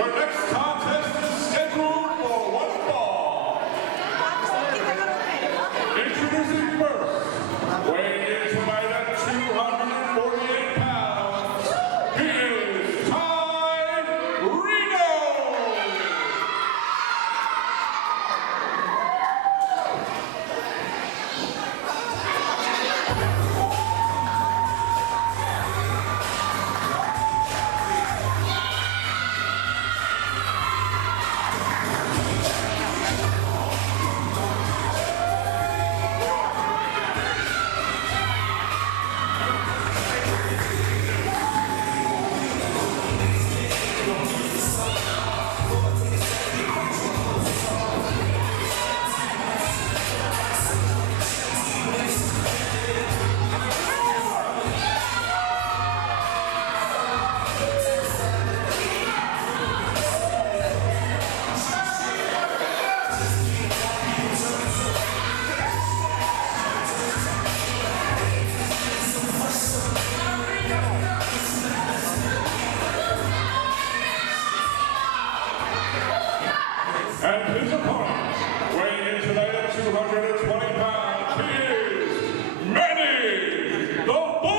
Your next contest is scheduled for one fall. Introducing first, weighing in tonight at 248 pounds, he is Ty Reno. And his opponent, weighing in tonight at 220 pounds, he is Manny the Bull!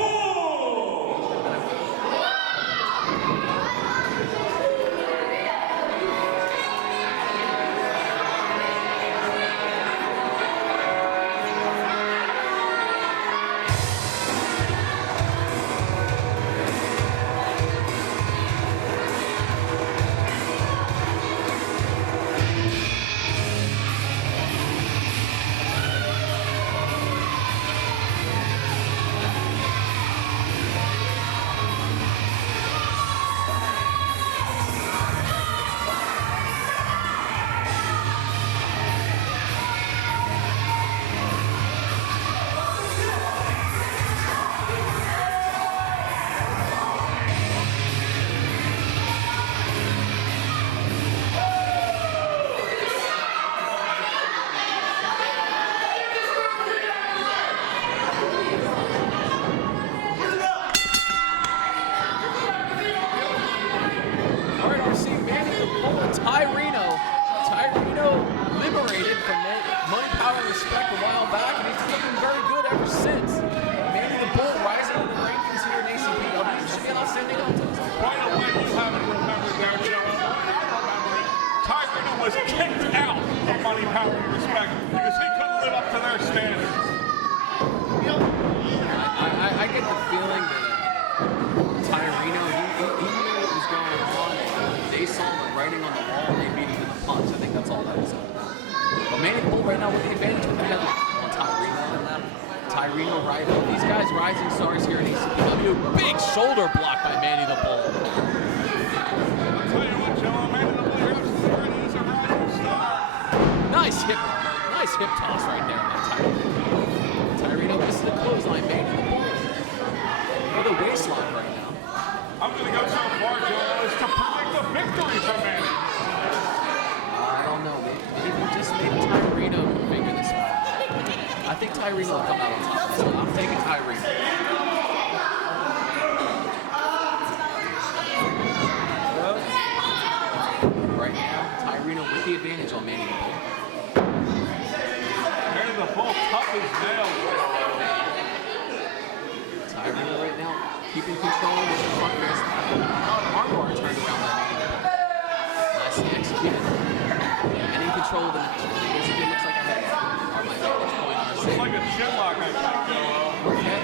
Ty Reno liberated from money, power, and respect a while back, and he's looking very good ever since. Manny the Bull rising in the rankings here in ACPW. Should be an outstanding contest. Right away, you haven't remembered there, Joe. Ty Reno was kicked out of money, power, and respect because he couldn't live up to their standards. I get the feeling that Ty Reno, he knew what was going on. They saw the writing on the wall, and they beat him to the punch. I think that's all that was. But Manny the Bull right now with the advantage with the headlock on Ty Reno and them. Ty Reno rising. These guys rising stars here in ACPW. Big shoulder block by Manny the Bull. I'll tell you what, Joe, Manny the Bull is a rising star. Nice hip toss right there by Ty Reno. Ty Reno misses the clothesline. Manny the Bull. Another waistline right now. I'm going to go so far, Joe, as to predict a victory for Manny. I don't know. Maybe just maybe Ty Reno can figure this out. I think Ty Reno will come out on top. So I'm taking Ty Reno. Right now, Ty Reno with the advantage on Manny the Bull. Manny the Bull, tough as nails. Ty Reno right now keeping control with the front fist. Armbar turned around that Manny the Bull. Nicely executed. And in control of the match. It looks like a head. Or my vantage point. Looks like a chin lock, I think, Joe. Okay.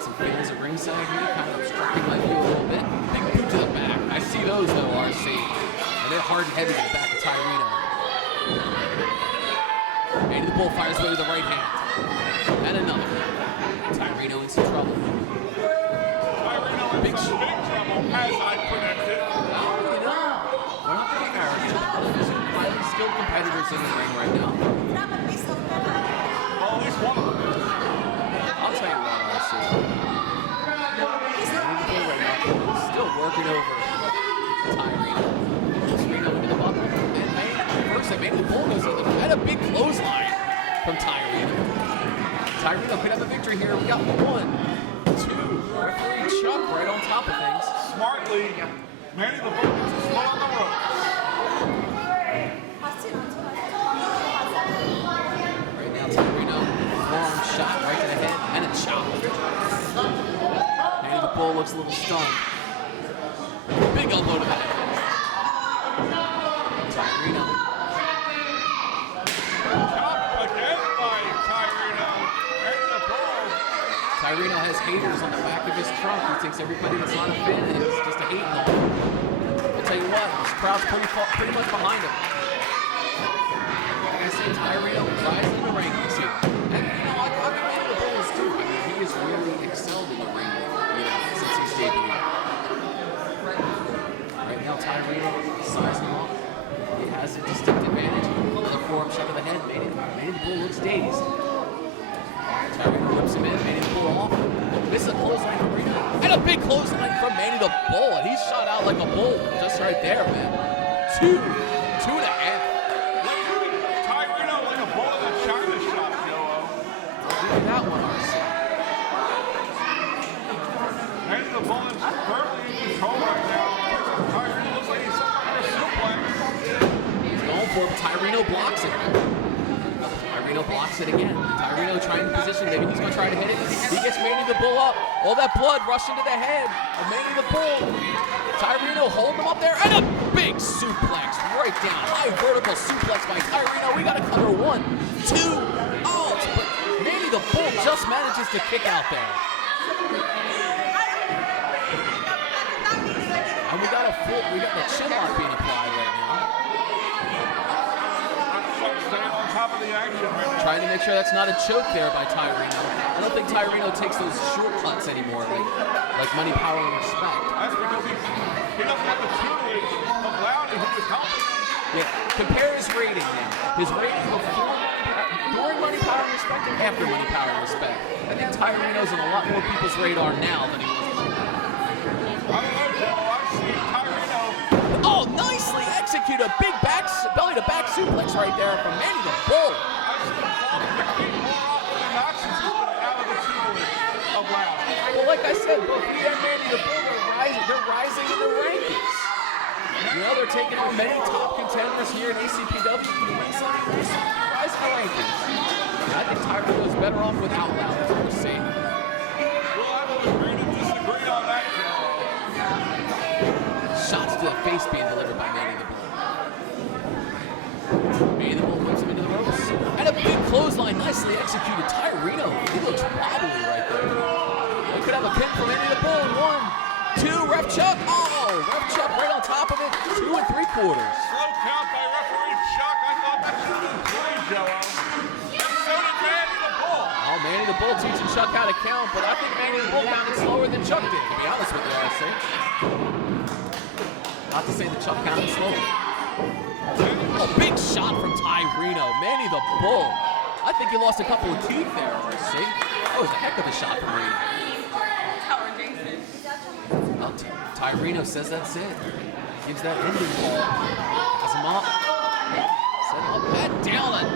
Some fans at ringside here kind of obstructing my view a little bit. Big boot to the back. I see those though, RC. And they're hard and heavy to the back of Ty Reno. Manny the Bull fires away with the right hand. And another. Ty Reno in some trouble. Ty Reno in big trouble, as I predicted. Well, you know, we're not being arrogant. There's some highly skilled competitors in the ring right now. Well, at least one of them. I'll tell you what, RC. Still working over Ty Reno. Reno into the buckle. And first they made the bull goes in. And a big clothesline from Ty Reno. Ty Reno could have a victory here. We got 1, 2, referee Chuck right on top of things. Smartly, Manny the Bull gets his foot on the rope. Right now, Tamarino, forearm shot right to the head, and a chop. Manny the Bull looks a little stunned. Big elbow to the head. Tamarino. Chop again by Tyrino. Manny the Bull. Tyrino has haters on the back of his trunk. He thinks everybody that's not a fan is just a hating on him. I'll tell you what, this crowd's pretty much behind him. Like I say, Tyrino rising in the rankings here. And you know, I'll give Manny the Bull this too. I mean, he has really excelled in the ring, you know, since he's debuted. Right now, Tyrino sizing him up. He has a distinct advantage. Another forearm shot to the head. Manny the Bull looks dazed. Tyrino whips him in, Manny the Bull off. This is a clothesline from Reno. And a big clothesline from Manny the Bull. And he's shot out like a bull just right there, man. 2.5. Tyrino like a bull in a China shop, Joe. I'll give you that one, RC. Manny the Bull is firmly in control right now. Tyrino looks like he's something like a suplex. He's going for it. Tyrino blocks it. Tyrino blocks it again. Tyrino trying to position. Maybe he's going to try to hit it. He gets Manny the Bull up. All that blood rushing to the head of Manny the Bull. Tyrino holding him up there. And a big suplex right down. High vertical suplex by Tyrino. We got to cover 1, 2. Oh, but Manny the Bull just manages to kick out there. And we got the chin lock being applied right now. Staying on top of the action right now. Trying to make sure that's not a choke there by Tyrino. I don't think Tyrino takes those shortcuts anymore, like money, power, and respect. That's because he doesn't have the tutelage of Loudy who is helping him. Yeah, compare his rating now. His rating before, during money, power, and respect, and after money, power, and respect. I think Tyrino's on a lot more people's radar now than he was before. I don't know, Joe. I see Tyrino. Oh, nicely executed. A big belly to back suplex right there from Manny the Bull. I see him falling the feet more often than not since he's been out of the tutelage of Loudy. Well, like I said, both he and Manny the Bull are rising in the rankings. You know, they're taking on many top contenders here in ACPW. Rising the rankings. I think Tyrino's better off without Loudy. We'll see. We'll have to agree to disagree on that, Joe. Shots to the face being delivered by Manny the Bull. Manny the Bull puts him into the ropes. And a big clothesline, nicely executed. Tyrino, he looks wobbly right there. We could have a pin for Manny the Bull. 1, 2, ref chuck. Oh, ref chuck right on top of it. 2 3/4. Slow count by referee Chuck. I thought that should have been 3, Joe. And so did Manny the Bull. Oh, Manny the Bull teaching Chuck how to count, but I think Manny the Bull counted slower than Chuck did, to be honest with you, I say. Not to say that Chuck counted slower. Oh, big shot from Tyrino. Manny the Bull. I think he lost a couple of teeth there, RC. That was a heck of a shot from Reno. Well, Tyrino says that's it. Gives that ending call. Has him up. Set up and down.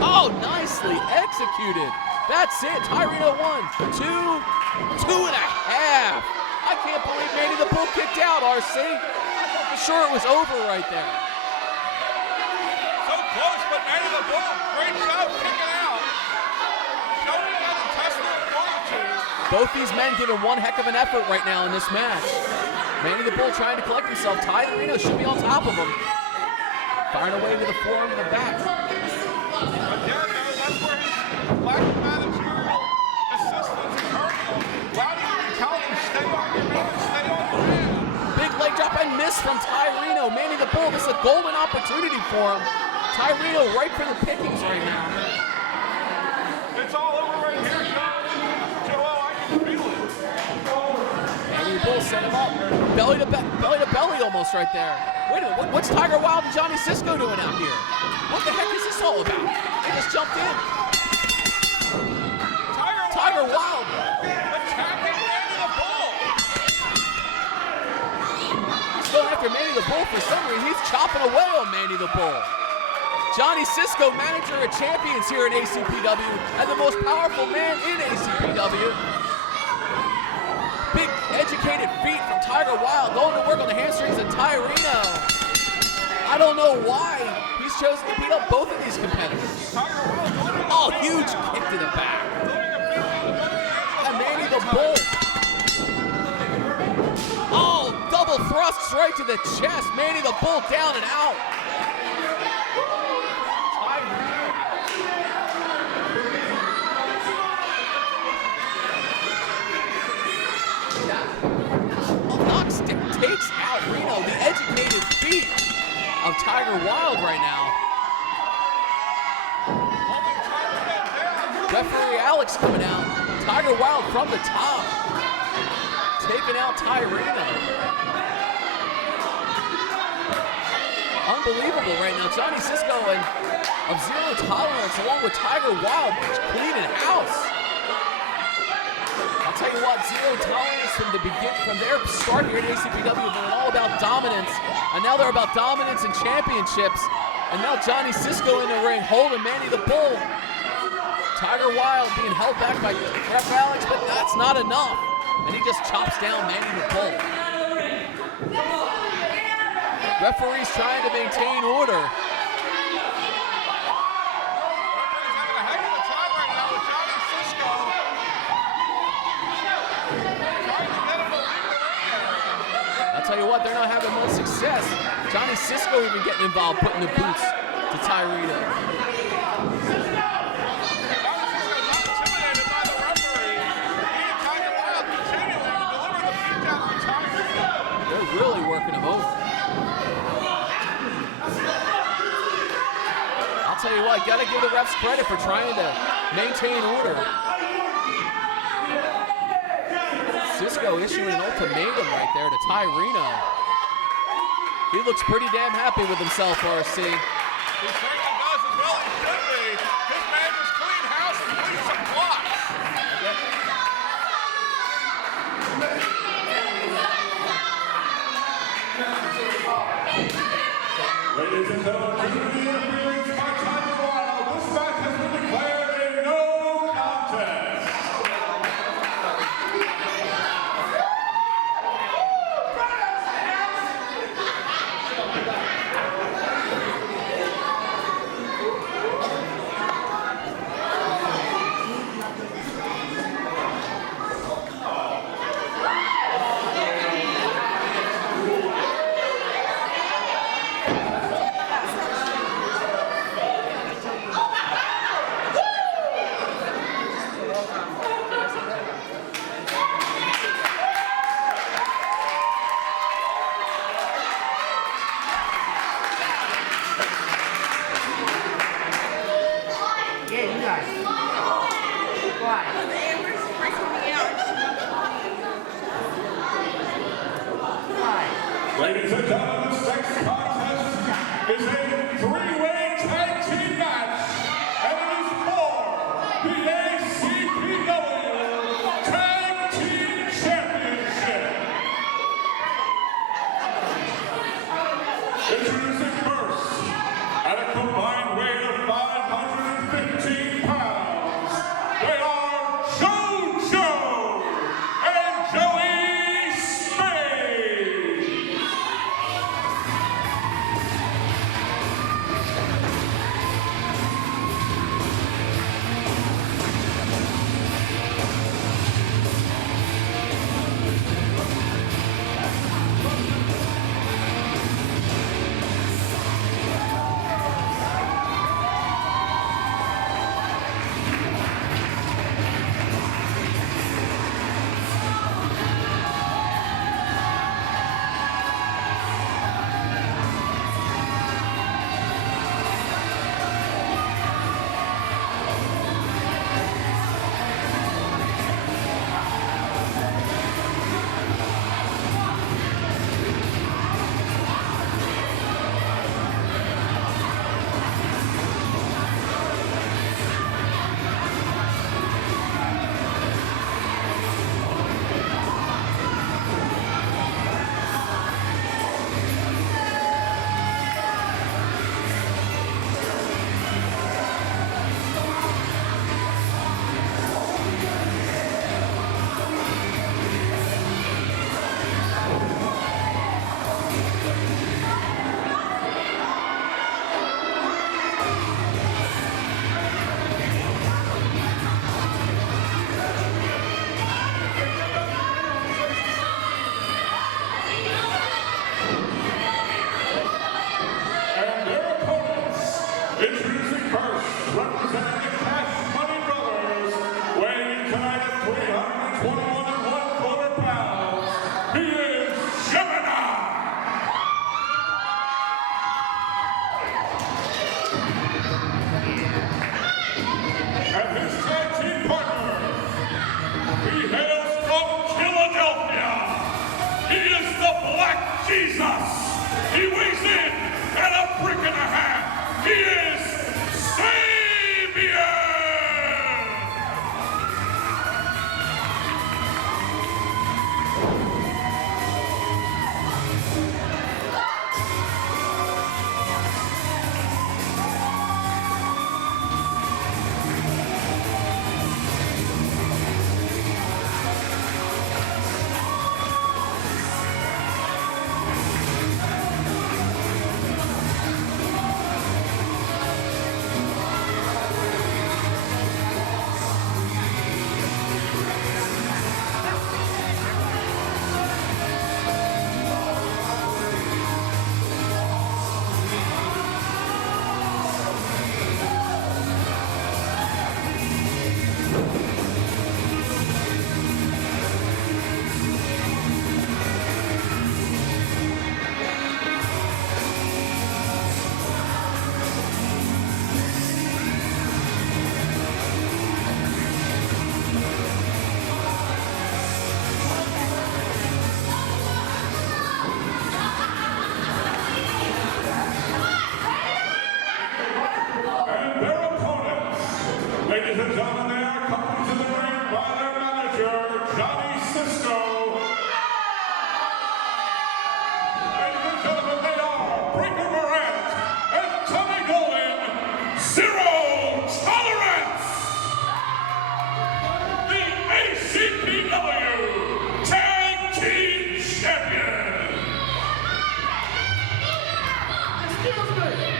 Oh, nicely executed. That's it. Tyrino 1, 2, 2.5. I can't believe Manny the Bull kicked out, RC. I thought for sure it was over right there. So close, but Manny the Bull, great job kicking out. Showing that intestinal fortitude. Both these men giving one heck of an effort right now in this match. Manny the Bull trying to collect himself. Tyrino should be on top of him. Firing away with a forearm in the back. Again, though, that's where his lack of managerial assistance is hurting him. Loudy would be telling him, stay on your man, stay on your man. Big leg drop and miss from Tyrino. Manny the Bull, this is a golden opportunity for him. Tyrino right for the pickings right now. It's all over right here, Joel. I can feel it. Manny the Bull set him up. Belly to belly almost right there. Wait a minute, what's Tiger Wilde and Johnny Cisco doing out here? What the heck is this all about? They just jumped in. Tiger Wilde. Attacking Manny the Bull. He's going after Manny the Bull for some reason. He's chopping away on Manny the Bull. Johnny Cisco, manager of champions here in ACPW, and the most powerful man in ACPW. Big Ed educated feet from Tiger Wilde, going to work on the hamstrings of Tyreno. I don't know why he's chosen to beat up both of these competitors. Oh, huge kick to the back. And Manny the Bull. Oh, double thrusts right to the chest. Manny the Bull down and out. Knox takes out Reno, the educated feet of Tiger Wilde right now. Referee Alex coming out. Tiger Wilde from the top, taking out Tyreno. Unbelievable right now. Johnny Cisco and of Zero Tolerance along with Tiger Wilde cleaning house. I'll tell you what, Zero Tolerance from their start here at ACPW have been all about dominance, and now they're about dominance and championships. And now Johnny Cisco in the ring, holding Manny the Bull. Tiger Wilde being held back by Ref Alex, but that's not enough. And he just chops down Manny the Bull. Referee's trying to maintain order. I'll tell you what, they're not having much success. Johnny Cisco even getting involved, putting the boots to Tyreno. They're really working him over. I'll tell you what, gotta give the refs credit for trying to maintain order. Cisco issuing an ultimatum right there to Tyreno. He looks pretty damn happy with himself, RC. He certainly does, as well he should be. His man just clean house and clean some blocks. Ladies and gentlemen, due to the interference by Tiger Wilde, this match has been declared a no contest. Ladies and gentlemen, this next contest is a three-way tag team match, and it is for the ACPW Tag Team Championship. Introducing first, at a combined weight of 515 pounds, they are JoJo and Joey Spade. He weighs in at a brick and a half. He is Sabian! Ladies and gentlemen, they are couples in the ring by their manager, Johnny Cisco. Ladies and gentlemen, they are Breaker Morant and Tommy Dolan, Zero Tolerance. The ACPW Tag Team Champion. Excuse me.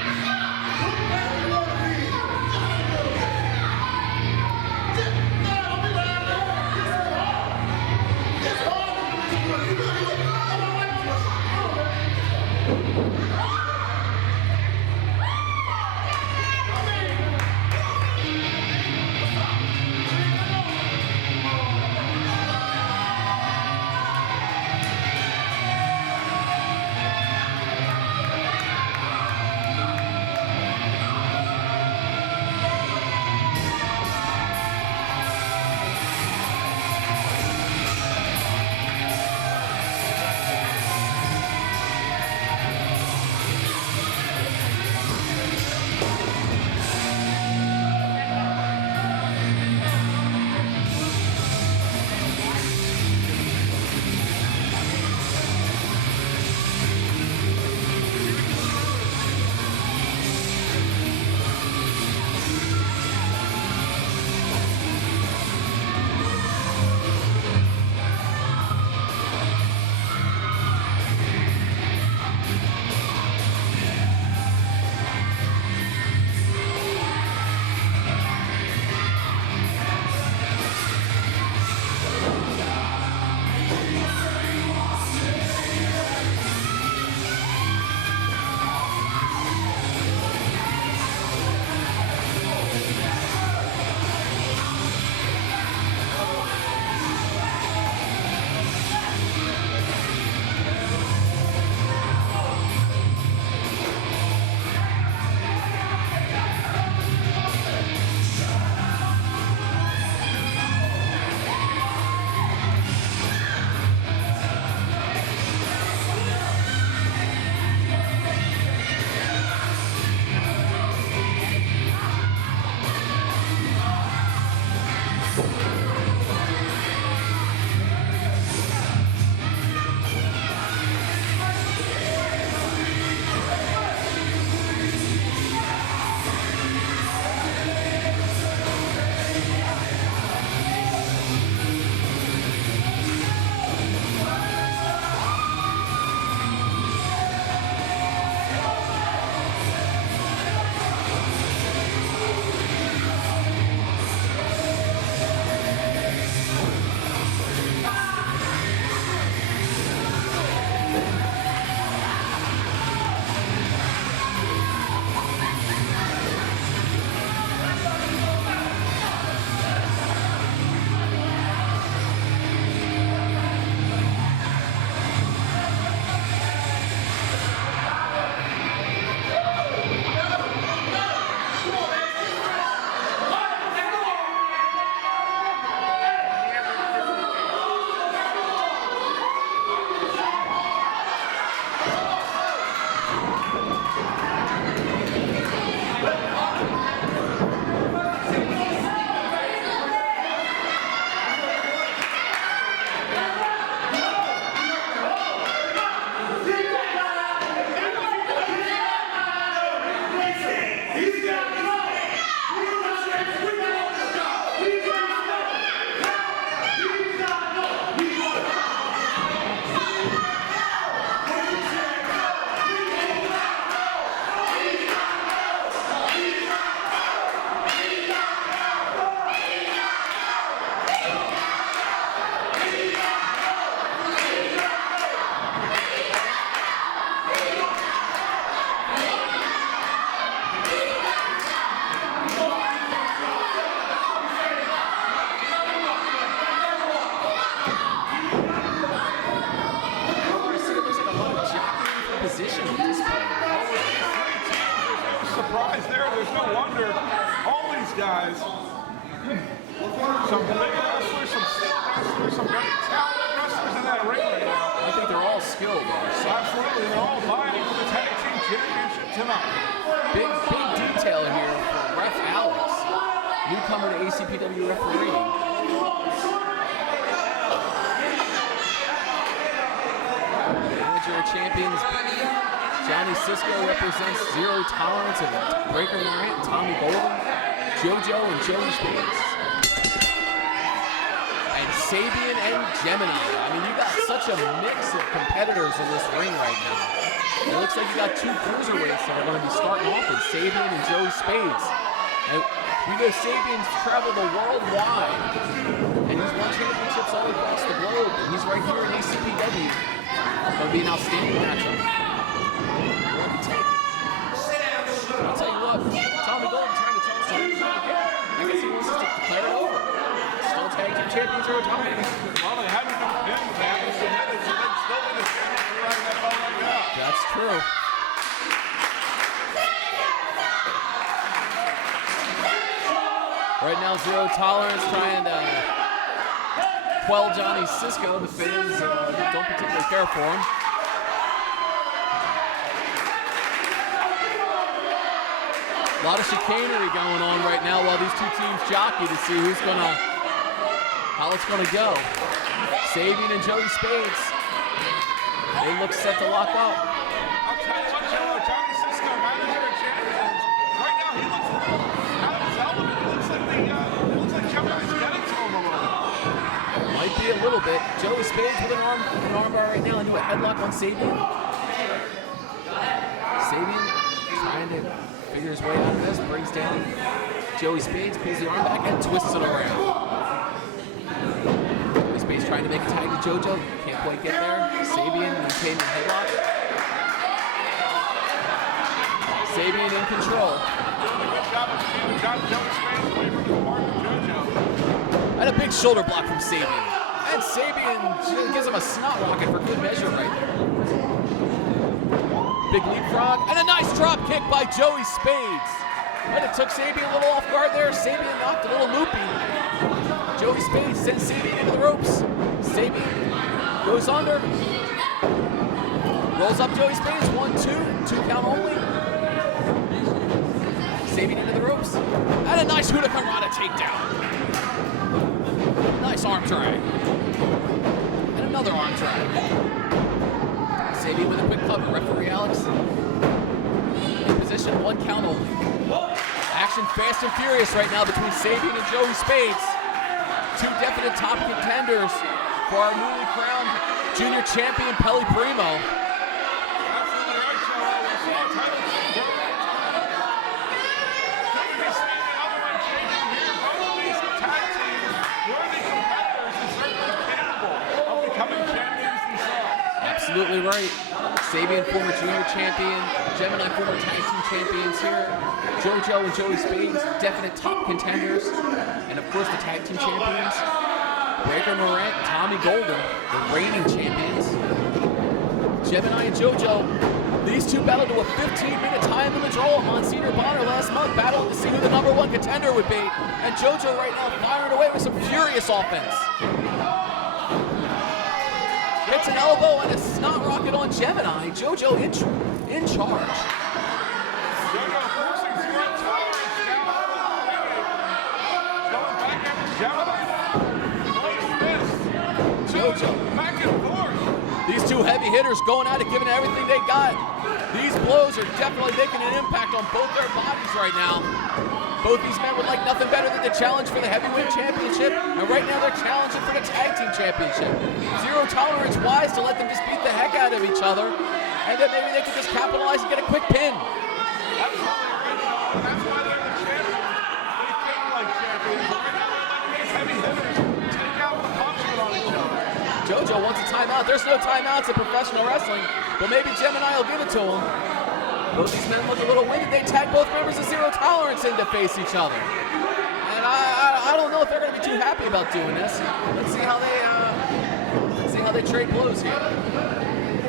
Position at this point. Surprise there. There's no wonder all these guys, some big wrestlers, some skilled wrestlers, some very talented wrestlers in that ring right now. I think they're all skilled. Absolutely, they're all vying for the tag team championship tonight. Big detail here for Ref Alex, newcomer to ACPW refereeing. Manager of champions Johnny Cisco represents Zero Tolerance and Breaker Morant, Tommy Golden, JoJo and Joey Spades. And Sabian and Gemini. I mean, you got such a mix of competitors in this ring right now. It looks like you got two cruiserweights that are going to be starting off with Sabian and Joey Spades. And we know Sabian's traveled the world wide, and he's won championships all across the globe. And he's right here in ACPW. It's going to be an outstanding matchup. I'll tell you what, Tommy Golden trying to tell us something. I guess he wants us to declare it over. Still tag team champions are retired. Well, they haven't been pinned, they haven't submitted, so they'd still be the champions right that ball like that. That's true. Right now, Zero Tolerance trying to quell Johnny Cisco. The fans don't particularly care for him. A lot of chicanery going on right now while these two teams jockey to see how it's gonna go. Sabian and Joey Spades, they look set to lock up. I'll tell you what, Johnny Cisco, manager of champions, right now he looks a little out of his element. It looks like Gemini's getting to him a little bit. Might be a little bit. Joey Spades with an arm bar right now into a headlock on Sabian. Sabian trying to figure his way out of this, brings down Joey Spades, pulls the arm back and twists it around. Joey Spades trying to make a tag to JoJo, can't quite get there. Sabian maintaining the headlock. Sabian in control. And a big shoulder block from Sabian. And Sabian gives him a snot rocket for good measure right there. Big leapfrog, and a nice drop kick by Joey Spades. And it took Sabian a little off guard there. Sabian knocked a little loopy. Joey Spades sends Sabian into the ropes. Sabian goes under. Rolls up Joey Spades, 1-2, 2 count only. Sabian into the ropes. And a nice Huracanrana takedown. Nice arm drag. And another arm drag. Sabian with a quick cover. Referee Alex in position, 1 count only. Action fast and furious right now between Sabian and Joey Spades. Two definite top contenders for our newly crowned junior champion, Pelly Primo. Absolutely right, Joe. We saw a title change. Could we see the other one changing here? Both of these tag teams, worthy competitors, and certainly capable of becoming champions themselves. Absolutely right. Sabian, former junior champion. Gemini, former tag team champions here. JoJo and Joey Spades, definite top contenders. And of course, the tag team champions. Breaker Morant, Tommy Golden, the reigning champions. Gemini and JoJo, these two battled to a 15-minute time limit draw on Monsignor Bonner last month, battling to see who the #1 contender would be. And JoJo right now firing away with some furious offense. Hits an elbow and a snot rocket on Gemini. JoJo in charge. JoJo forcing zero tolerance down the ring. Going back after Gemini. Close fist. JoJo back and forth. These two heavy hitters going at it, giving it everything they got. These blows are definitely making an impact on both their bodies right now. Both these men would like nothing better than to challenge for the heavyweight championship, and right now they're challenging for the tag team championship. Zero tolerance wise to let them just beat the heck out of each other, and then maybe they could just capitalize and get a quick pin. Absolutely right, Sean. That's why they're the champions. They feel like champions. Right now they're letting these heavy hitters take out the punishment on each other. JoJo wants a timeout. There's no timeouts in professional wrestling, but maybe Gemini will give it to him. Both these men look a little winded. They tag both members of Zero Tolerance in to face each other. And I don't know if they're going to be too happy about doing this. Let's see how they trade blows here.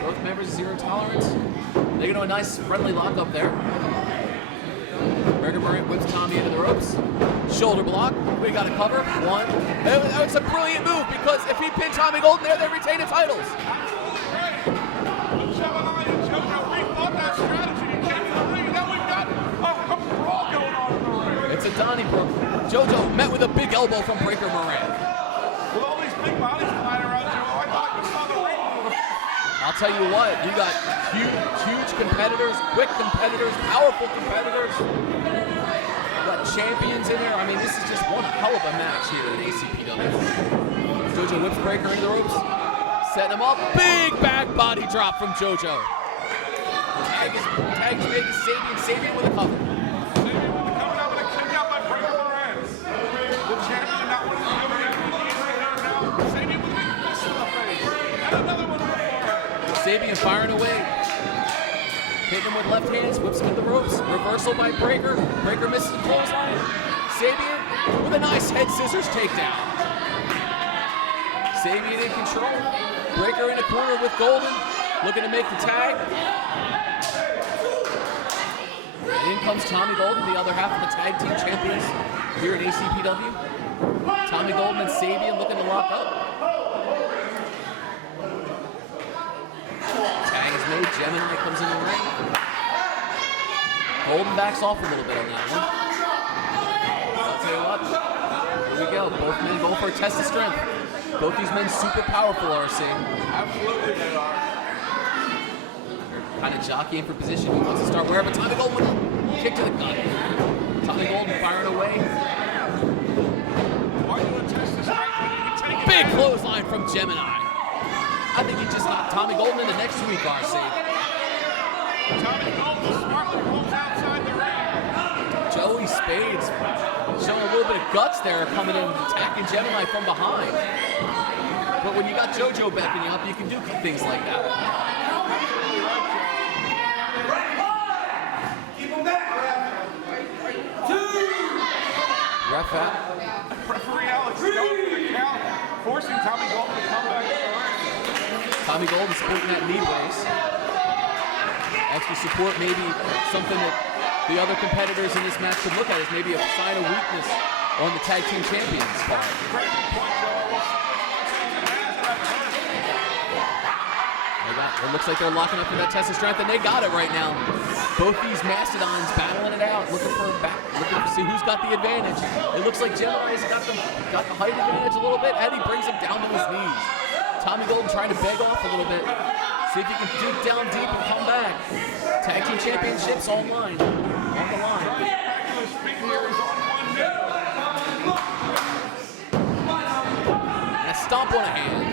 Both members of Zero Tolerance. They get a nice friendly lock up there. Breaker Morant whips Tommy into the ropes. Shoulder block. We got a cover. One. It's a brilliant move because if he pinned Tommy Golden there, they retain the titles. Gemini and JoJo rethought that strategy to get to the ring, and now we've got a brawl going on in the ring. It's a Donnybrook. JoJo met with a big elbow from Breaker Moran. With all these big bodies flying around, Joe, I thought you saw the ring move. I'll tell you what, you got huge competitors, quick competitors, powerful competitors. You got champions in there. I mean, this is just one hell of a match here at ACPW. JoJo whips Breaker into the ropes. Setting him up. Big back body drop from JoJo. Tag is made to Sabian. Sabian with a cover. Sabian with the cover now with a kick out by Breaker Moran. The champion not winning the WWE now. Sabian with a big fist in the face. And another one on the forehead. Sabian firing away. Hitting him with left hands. Whips him into the ropes. Reversal by Breaker. Breaker misses the clothesline. Sabian with a nice head scissors takedown. Sabian in control. Breaker in the corner with Golden, looking to make the tag. And in comes Tommy Golden, the other half of the tag team champions here at ACPW. Tommy Golden and Sabian looking to lock up. Tag is made, Gemini comes in the ring. Golden backs off a little bit on that one. I'll tell you what, here we go, both men go for a test of strength. Both these men super powerful, RC. Absolutely they are. Kind of jockeying for position. He wants to start wherever. Tommy Golden with a kick to the gut. Tommy Golden firing away. Why do you test the strength when you can take it? Big clothesline from Gemini. I think he just knocked Tommy Golden into next week, RC. Tommy Golden smartly rolls outside the ring. Joey Spades showing a little bit of guts there, coming in attacking Gemini from behind. But when you got JoJo backing you up, you can do things like that. Keep him back, Ref out. Referee Alex going for the count, forcing Tommy Golden to come back to the ring. Tommy Golden sporting that knee brace. Extra support, maybe something that the other competitors in this match could look at as maybe a sign of weakness on the tag team champions part. It looks like they're locking up for that test of strength, and they got it right now. Both these mastodons battling it out, looking to see who's got the advantage. It looks like Gemini's got the height advantage a little bit. Eddie brings him down to his knees. Tommy Golden trying to beg off a little bit. See if he can dig down deep and come back. Tag team championships online. On the line. And a stomp on a hand.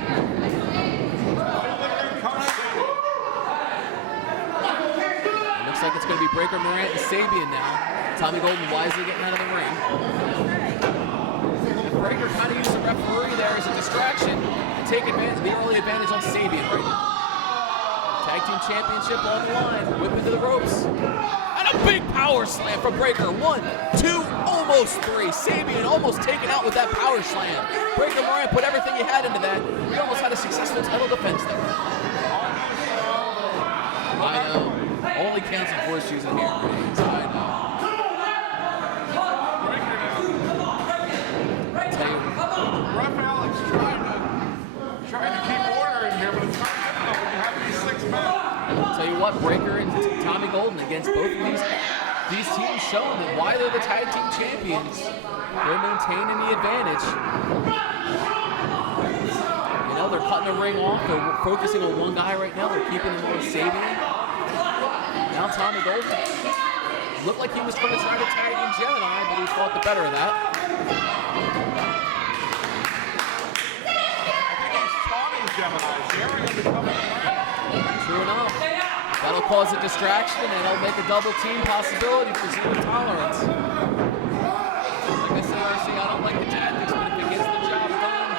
It looks like it's going to be Breaker Morant and Sabian now. Tommy Golden wisely getting out of the ring. And Breaker kind of used the referee there as a distraction to take advantage, the early advantage on Sabian right now. Tag team championship on the line. Whip into the ropes. And a big power slam from Breaker. 1, 2, almost 3. Sabian almost taken out with that power slam. Breaker Morant put everything he had into that. He almost had a successful title defense there. I know. Only counts in horseshoes in here, Reigns. I know. Ref Alex trying to keep order in here, but it's not good enough when you have these 6 men. I'll tell you what. what, Breaker and Tommy Golden, against both of these teams showing that why they're the tag team champions. They're maintaining the advantage. You know, they're cutting the ring off. They're focusing on one guy right now. They're keeping him on Sabian. Now Tommy Golden looked like he was going to try to tag in Gemini, but he fought the better of that. True enough. That'll cause a distraction and it'll make a double team possibility for Zero Tolerance. Like I said, RC, I don't like the tactics, but if it gets the job done,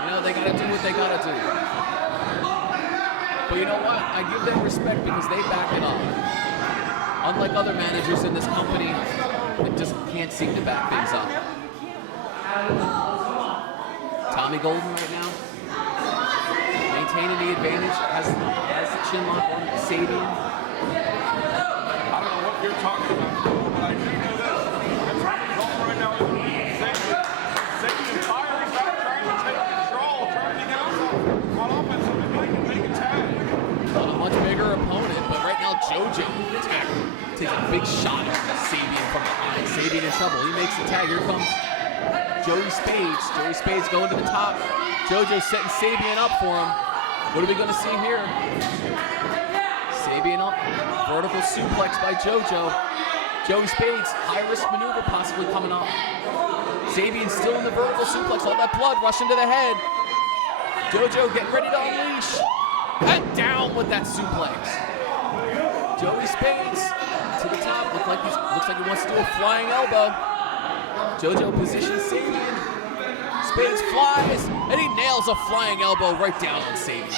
you know, they gotta do what they gotta do. But you know what? I give them respect because they back it up. Unlike other managers in this company, it just can't seem to back things up. Tommy Golden right now, maintaining the advantage, has the chin lock on Sabian. I don't know what you're talking about, but I do know this. That's Tommy Golden right now is Sabian fire is back, trying to take control, trying to get on offense so that they can make a tag. Not a much bigger opponent, but right now JoJo takes a big shot at Sabian from behind. Sabian in trouble. He makes the tag. Here comes Joey Spades. Joey Spades going to the top. JoJo setting Sabian up for him. What are we going to see here? Sabian up. Vertical suplex by JoJo. Joey Spades, high-risk maneuver possibly coming up. Sabian still in the vertical suplex. All that blood rushing to the head. JoJo getting ready to unleash. And down with that suplex. Joey Spades to the top. Looks like he wants to do a flying elbow. JoJo positions Sabian. Spades flies, and he nails a flying elbow right down on Sabian.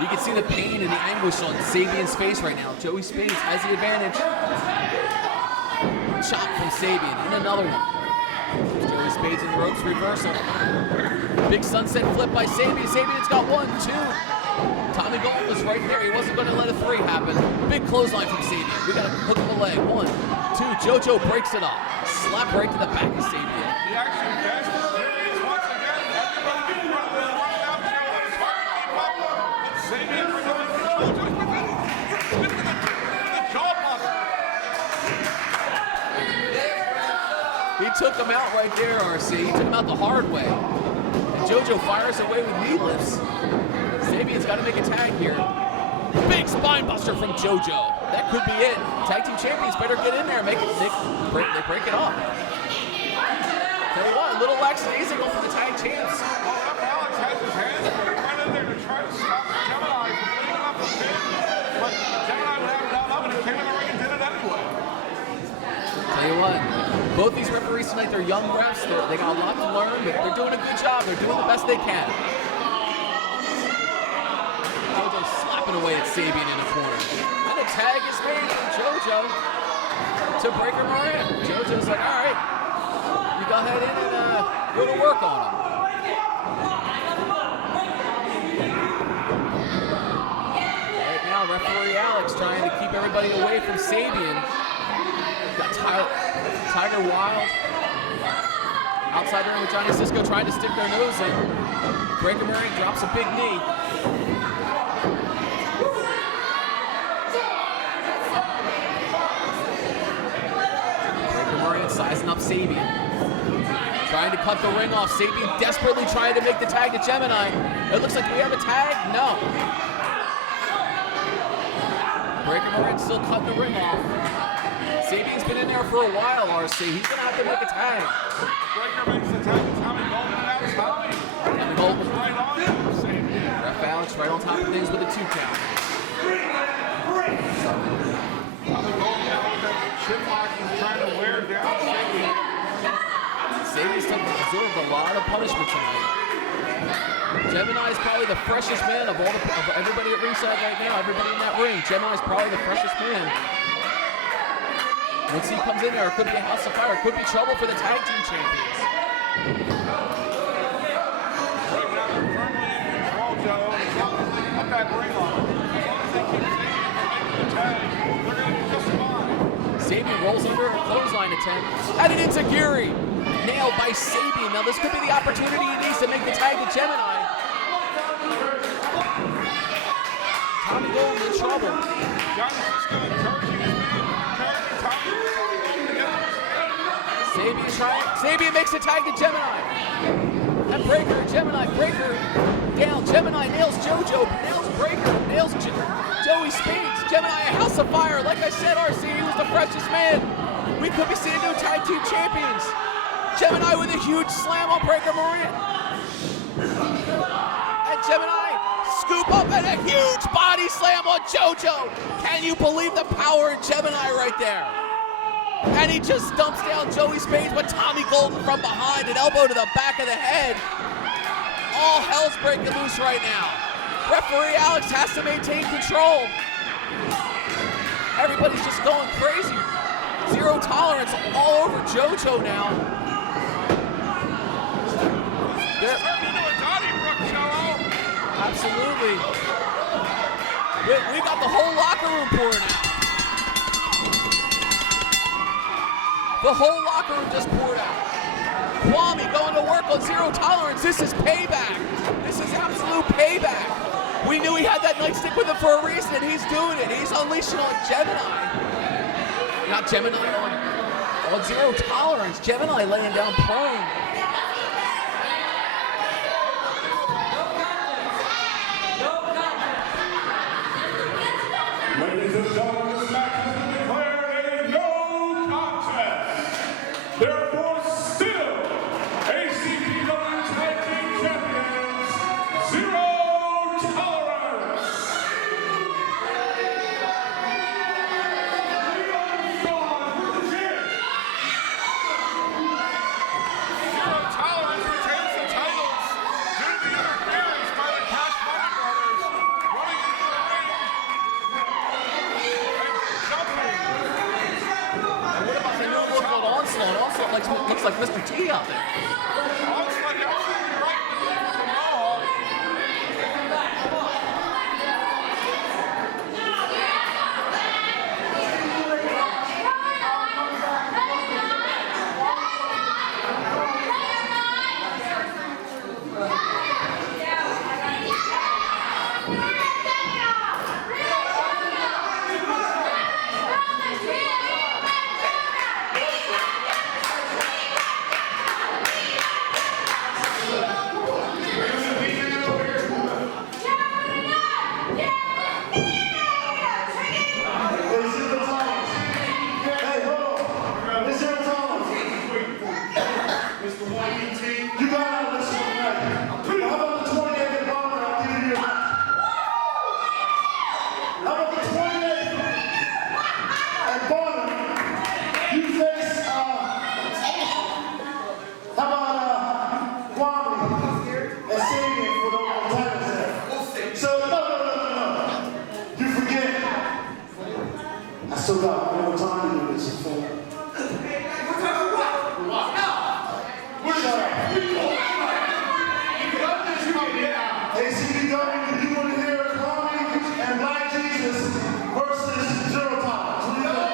You can see the pain and the anguish on Sabian's face right now. Joey Spades has the advantage. Chop from Sabian, and another one. Joey Spades in the ropes, reversal. Big sunset flip by Sabian. Sabian's got 1, 2. Tommy Golden was right there. He wasn't going to let a 3 happen. Big clothesline from Sabian. We got a hook of the leg. 1, 2. JoJo breaks it up. Slap right to the back of Sabian. The action best series once again. Everybody being run out. JoJo's trying to keep up. Sabian regarding JoJo's with the jaw blocker. He took him out right there, RC. He took him out the hard way. And JoJo fires away with knee lifts. Sabian's got to make a tag here. Big spine buster from JoJo. That could be it. Tag team champions better get in there and make it. They break it up. Tell you what, a little lackadaisical for the tag champs. Alex has his hands right in there to try to stop Gemini from leading up the pin. But Gemini would have it down up and he came in the ring and did it anyway. Tell you what, both these referees tonight, they're young refs. They got a lot to learn, but they're doing a good job. They're doing the best they can. JoJo slapping away at Sabian in the corner. And the tag is made from JoJo to Breaker Moran. JoJo's like, all right, you go ahead in and go to work on him. Right now, referee Alex trying to keep everybody away from Sabian. Got Tiger Wilde outside the ring with Johnny Cisco trying to stick their nose in. Breaker Murray drops a big knee. Breaker Murray sizing up Sabian. Trying to cut the ring off. Sabian desperately trying to make the tag to Gemini. It looks like we have a tag. No. Breaker Murray still cutting the ring off. Sabian's been in there for a while, RC. He's going to have to make a tag. Breaker makes the tag to Tommy Golden, and now Tommy Golden. right on it. Ref Alex right on top of things with a 2 count. Tommy Golden now with that chin lock is trying to wear down Sabian. Sabian's absorbed a lot of punishment tonight. Gemini is probably the freshest man of everybody at ringside right now. Everybody in that ring. Gemini is probably the freshest man. Once he comes in there, it could be a house of fire. It could be trouble for the tag team champions. Right now they're firmly in control, Joe. As long as they put that ring on, as long as they keep Sabian from making the tag, they're going to be just fine. Sabian rolls under a clothesline attempt. And an enziguri. Nailed by Sabian. Now this could be the opportunity he needs to make the tag to Gemini. going into trouble. Giannis is still encouraging his man, encouraging Tommy to get Sabian makes a tag to Gemini. And Breaker, Gemini, Breaker down. Gemini nails JoJo, nails Breaker, nails Joey Spades. Gemini, a house of fire. Like I said, RC, he was the freshest man. We could be seeing new tag team champions. Gemini with a huge slam on Breaker Moran. And Gemini scoop up and a huge body slam on JoJo. Can you believe the power in Gemini right there? And he just dumps down Joey Spades, but Tommy Golden from behind, an elbow to the back of the head. All hell's breaking loose right now. Referee Alex has to maintain control. Everybody's just going crazy. Zero tolerance all over JoJo now. Absolutely. We got the whole locker room pouring out. The whole locker room just poured out. Kwame going to work on zero tolerance. This is payback. This is absolute payback. We knew he had that nightstick with him for a reason, and he's doing it. He's unleashing on Gemini. Not Gemini, on zero tolerance. Gemini laying down prone. Ladies and gentlemen, this match has been declared a no contest. Therefore, still ACPW Tag Team Champions, Zero Tolerance. Zero Tolerance retains the titles due to the interference by the Cash Money Brothers running into the ring. And what about the new look on Onslaught? Onslaught looks like Mr. T out there. Onslaught absolutely right with the Mohawk. I still got one more time to do this. Shut up. ACPW, you want to hear Kwame and Black Jesus versus Zero Tolerance? What do you think?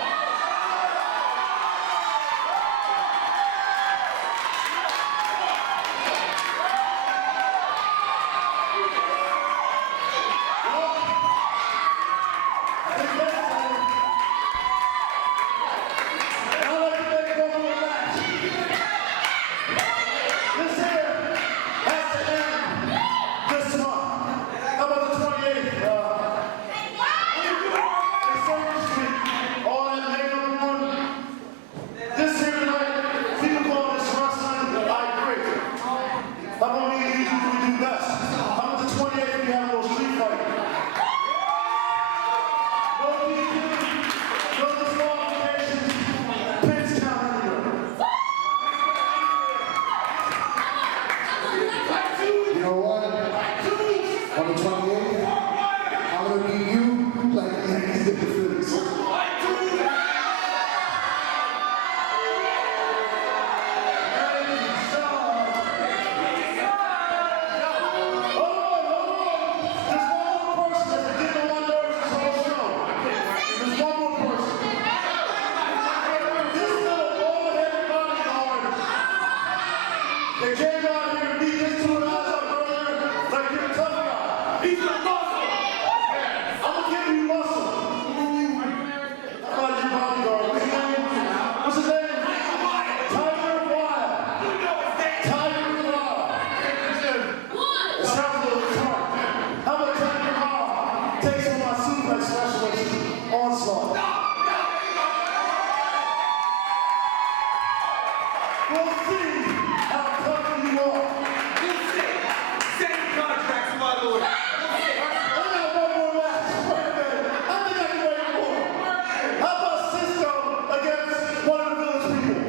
takes on my suplex specialist, Onslaught. We'll see how tough you are. Same contracts, my lord. I got one more match. Wait a minute. I think I can wait more. How about Cisco against one of the village people?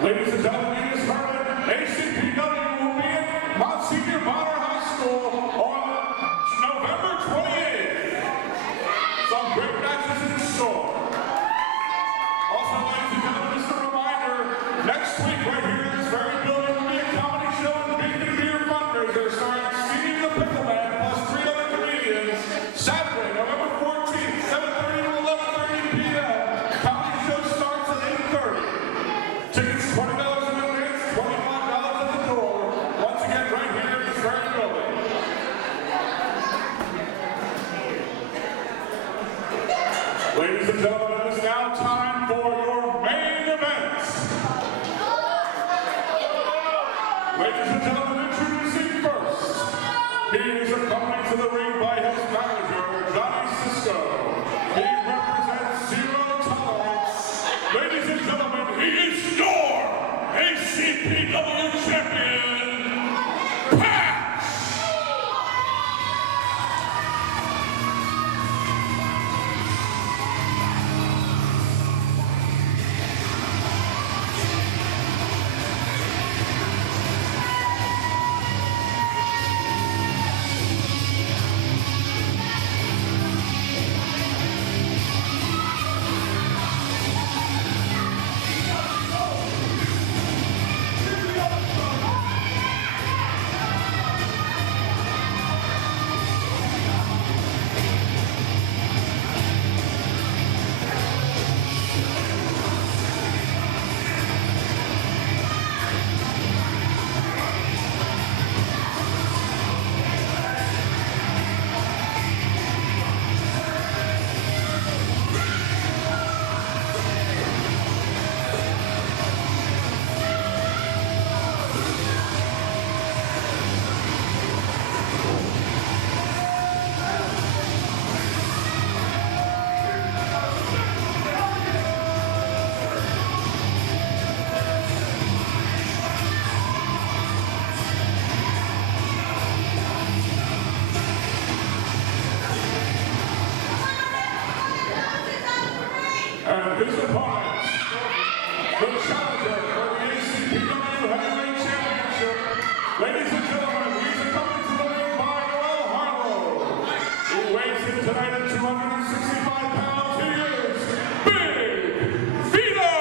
Ladies and gentlemen, in this tournament, ACPW will be at Monsignor Bonner High School on November 28th. Some great matches in store. Also, ladies and gentlemen, just a reminder, next week right here in this very building will be a comedy show and Big Beer fundraiser starring Stevie the Pickleman plus 3 other comedians. Saturday, November 14th, 7:30 to 11:30 p.m. Comedy show starts at 8:30. Tickets $20 in advance, $25 at the door. Once again, right here in this very building. Ladies and gentlemen, it is now time for your main event. Ladies and gentlemen, introducing first. He is accompanied to the ring by his manager, Johnny Cisco. He represents Zero Tolerance. Ladies and gentlemen, he is your ACPW champion, Patch! And his opponent, the challenger for the ACPW Heavyweight Championship. Ladies and gentlemen, he's accompanied to the ring by Noel Harlow. He weighs in tonight at 265 pounds. He is Big Vito!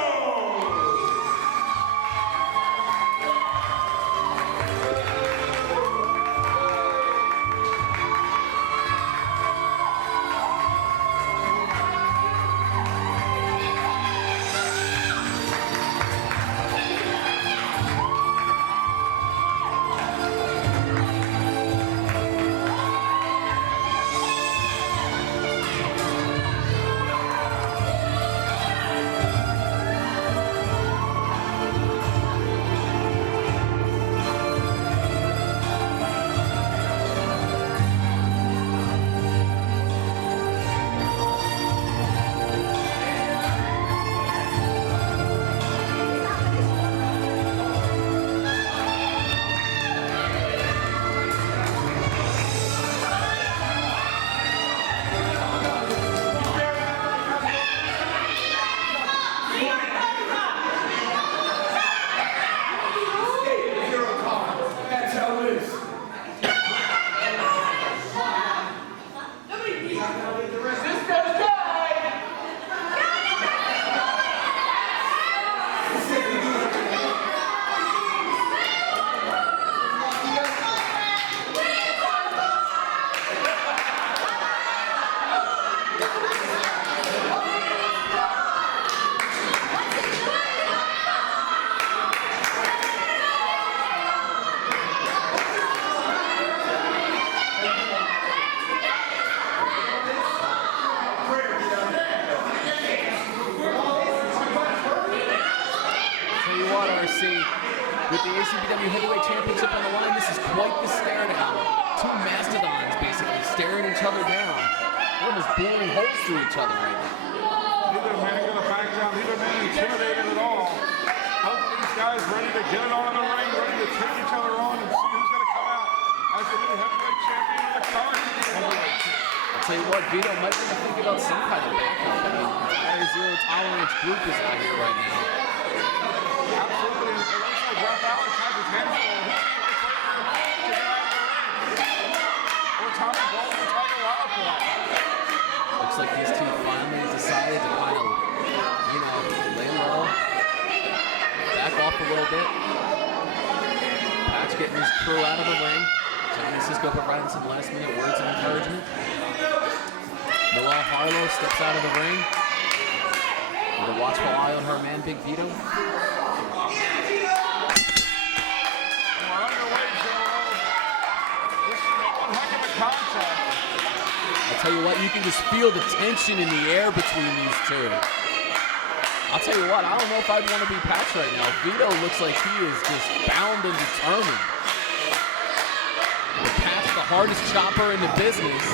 what, RC, with the ACPW Heavyweight Championship on the line, this is quite the stare down. Two mastodons basically staring each other down. They're almost boring holes through each other right now. Neither man gonna back down, neither man intimidated at all. Both of these guys ready to get it on in the ring, ready to take each other on and see who's gonna come out as the new heavyweight champion of the current heavyweight champion. I'll tell you what, Vito might want to think about some kind of backup. I mean, the entire zero tolerance group is out here right now. Absolutely, and it looks like Ralph Alex has his hands full. Who can't get to get out of the ring? Or Tommy Gold or Tiger Wilde for that. Looks like these two finally decided to kind of, you know, lay low, back off a little bit. Patch getting his crew out of the ring. Johnny Cisco providing some last minute words of encouragement. Noel Harlow steps out of the ring with a watchful eye on her man, Big Vito. We're underway, Joel. This is one heck of a contest. I'll tell you what, you can just feel the tension in the air between these two. I'll tell you what, I don't know if I'd want to be Patch right now. Vito looks like he is just bound and determined. But Patch, the hardest chopper in the business.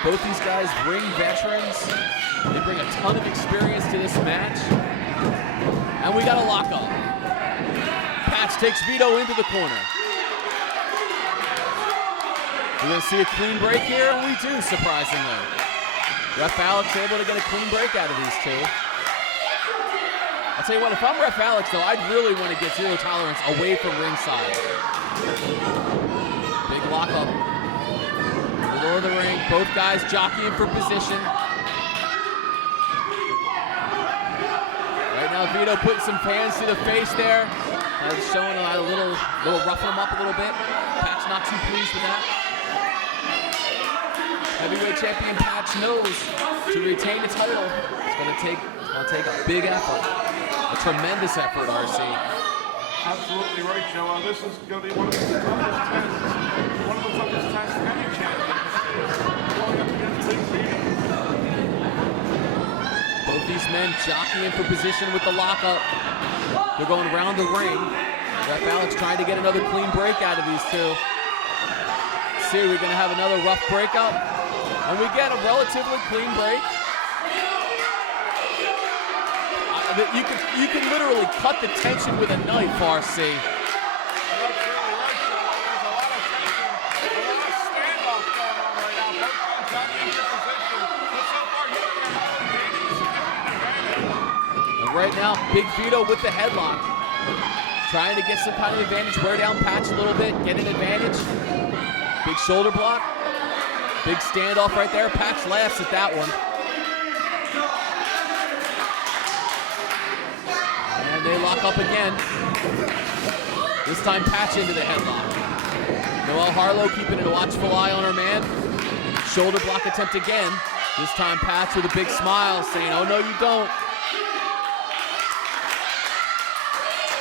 Both these guys ring veterans. They bring a ton of experience to this match. And we got a lockup. Patch takes Vito into the corner. We're going to see a clean break here, and we do, surprisingly. Ref Alex able to get a clean break out of these two. I'll tell you what, if I'm Ref Alex, though, I'd really want to get zero tolerance away from ringside. Big lockup. Middle of the ring, both guys jockeying for position. Right now, Vito putting some fans to the face there. Showing a little roughing him up a little bit. Patch not too pleased with that. Heavyweight champion Patch knows to retain the title, it's going to take a big effort, a tremendous effort, RC. Absolutely right, Joe. This is going to be one of the toughest tests. One of the toughest tests any champion going up against Big Vito. Both these men jockeying for position with the lockup. They're going around the ring. Ref Alex trying to get another clean break out of these two. See, we're going to have another rough breakup. And we get a relatively clean break. You can literally cut the tension with a knife, RC. That's really right, Joe. There's a lot of tension, a lot of standoff going on right now. Both guys jockeying for position. But so far, you don't have gaining a significant advantage. And right now, Big Vito with the headlock. Trying to get some kind of advantage, wear down Patch a little bit, get an advantage. Big shoulder block. Big standoff right there. Patch laughs at that one. And they lock up again. This time Patch into the headlock. Noel Harlow keeping a watchful eye on her man. Shoulder block attempt again. This time Patch with a big smile saying, "Oh no, you don't."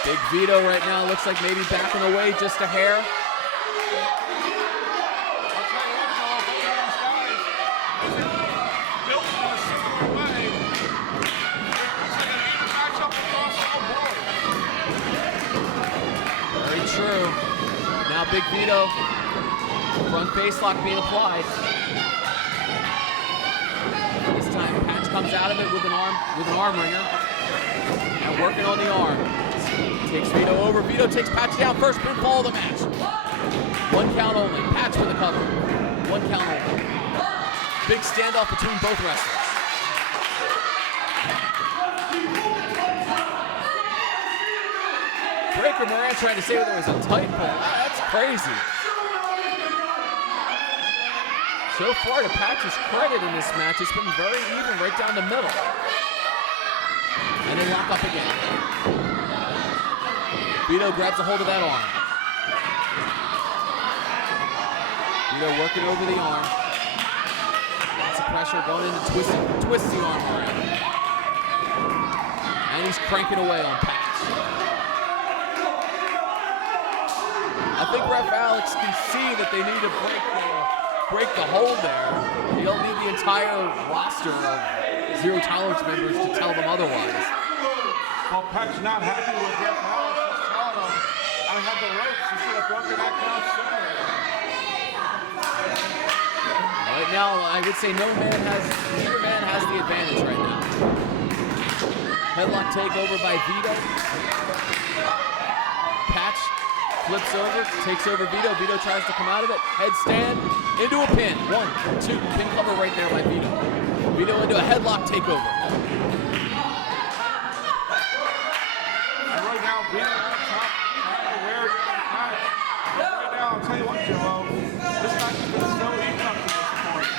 Big Vito right now looks like maybe backing away just a hair. True. Now Big Vito, front face lock being applied. This time Patch comes out of it with an arm wringer. And working on the arm. Takes Vito over. Vito takes Patch down. First pinfall of the match. One count only. Patch for the cover. One count only. Big standoff between both wrestlers. Breaker Moran trying to say there was a tight pull. That's crazy. So far, to Patch's credit in this match, it's been very even right down the middle. And they lock up again. Vito grabs a hold of that arm. Vito working over the arm. Lots of pressure going in to twist the arm around. And he's cranking away on Patch. I think Ref Alex can see that they need to break the hold there. You don't need the entire roster of Zero Tolerance members to tell them otherwise. Well, Pat's not happy with Ref Alex. He's telling him, I have the ropes. You should have broken that down sooner. Right now, I would say neither man has the advantage right now. Headlock takeover by Vito. Patch flips over, takes over Vito. Vito tries to come out of it. Headstand into a pin. 1, 2, pin cover right there by Vito. Vito into a headlock takeover. And right now, Vito on top, trying to wear it on Pat. Right now, I'll tell you what, Joe, this match has been so even up to this point.